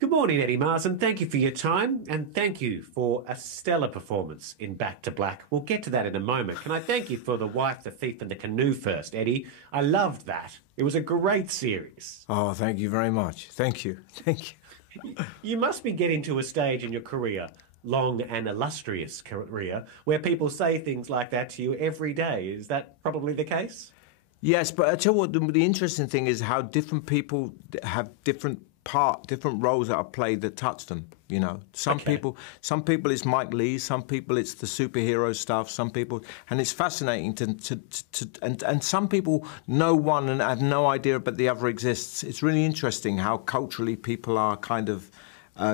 Good morning, Eddie Marsan. Thank you for your time and thank you for a stellar performance in Back to Black. We'll get to that in a moment. Can I thank you for The Wife, the Thief and the Canoe first, Eddie? I loved that. It was a great series. Oh, thank you very much. Thank you. Thank you. You must be getting to a stage in your career, long and illustrious career, where people say things like that to you every day. Is that probably the case? Yes, but I tell you what, the interesting thing is how different people have different roles that are played that touch them. You know, some people it's Mike Lee, some people it's the superhero stuff, some people, and it's fascinating and some people know one and have no idea but the other exists. It's really interesting how culturally people are kind of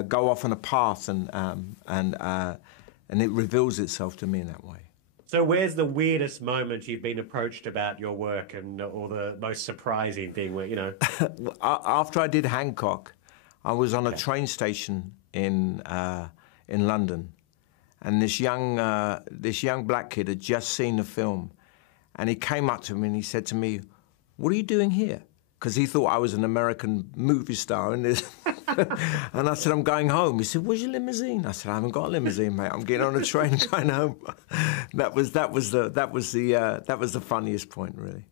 go off on a path and it reveals itself to me in that way. So where's the weirdest moment you've been approached about your work or the most surprising thing where, you know? After I did Hancock, I was on a train station in London, and this young black kid had just seen the film, and he came up to me and he said to me, "What are you doing here?" Because he thought I was an American movie star in this. And I said, "I'm going home." He said, "Where's your limousine?" I said, "I haven't got a limousine, mate. I'm getting on a train going home." That was the funniest point, really.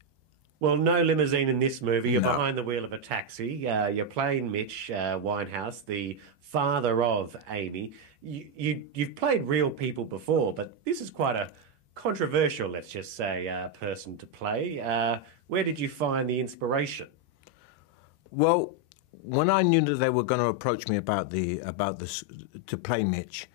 Well, no limousine in this movie. You're behind the wheel of a taxi. You're playing Mitch Winehouse, the father of Amy. You've played real people before, but this is quite a controversial, let's just say, person to play. Where did you find the inspiration? Well, when I knew that they were going to approach me about this to play Mitch,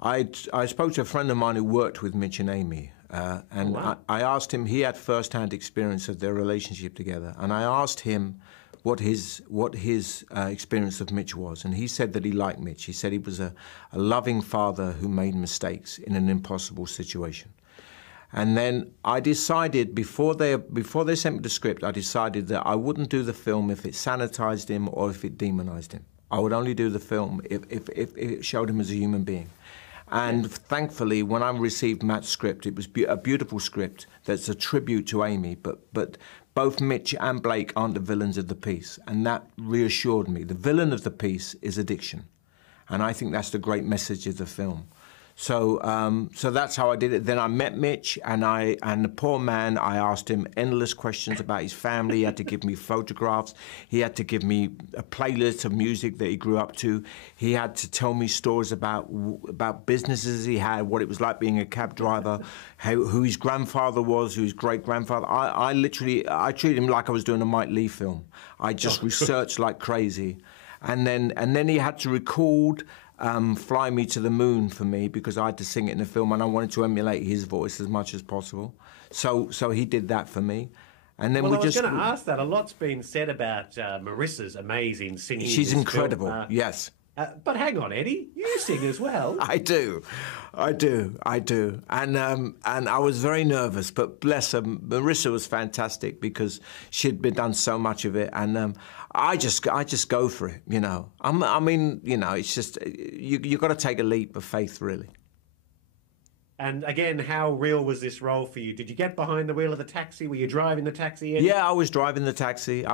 I spoke to a friend of mine who worked with Mitch and Amy, and wow. I asked him. He had first-hand experience of their relationship together, and I asked him what his experience of Mitch was, and he said that he liked Mitch. He said he was a loving father who made mistakes in an impossible situation. And then I decided, before they sent me the script, I decided that I wouldn't do the film if it sanitized him or if it demonized him. I would only do the film if it showed him as a human being. And thankfully, when I received Matt's script, it was a beautiful script that's a tribute to Amy, but both Mitch and Blake aren't the villains of the piece, and that reassured me. The villain of the piece is addiction, and I think that's the great message of the film. So that's how I did it. Then I met Mitch, and the poor man, I asked him endless questions about his family. He had to give me photographs. He had to give me a playlist of music that he grew up to. He had to tell me stories about businesses he had, what it was like being a cab driver, who his grandfather was, who his great-grandfather. I treated him like I was doing a Mike Lee film. I just researched like crazy. And then he had to record Fly Me to the Moon for me, because I had to sing it in the film and I wanted to emulate his voice as much as possible. So he did that for me. And then I was going to ask that. A lot's been said about Marissa's amazing singing. She's incredible, yes. But hang on, Eddie, you sing as well. I do. And I was very nervous, but bless her, Marissa was fantastic because she'd been done so much of it, and I just go for it, you know. I mean, you know, it's just you got to take a leap of faith, really. And again, how real was this role for you? Did you get behind the wheel of the taxi? Were you driving the taxi? Yeah, I was driving the taxi.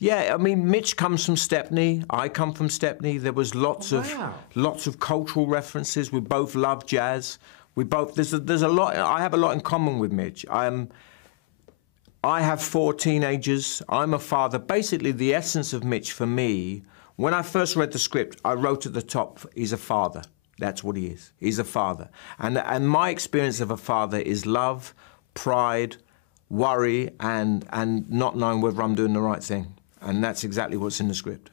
Yeah, I mean, Mitch comes from Stepney. I come from Stepney. There was lots of cultural references. We both love jazz. There's a lot. I have a lot in common with Mitch. I have 4 teenagers. I'm a father. Basically, the essence of Mitch for me, when I first read the script, I wrote at the top, he's a father. That's what he is. He's a father. And my experience of a father is love, pride, worry, and not knowing whether I'm doing the right thing. And that's exactly what's in the script.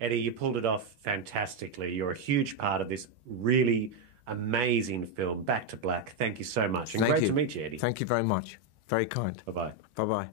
Eddie, you pulled it off fantastically. You're a huge part of this really amazing film, Back to Black. Thank you so much. And great to meet you, Eddie. Thank you very much. Very kind. Bye-bye. Bye-bye.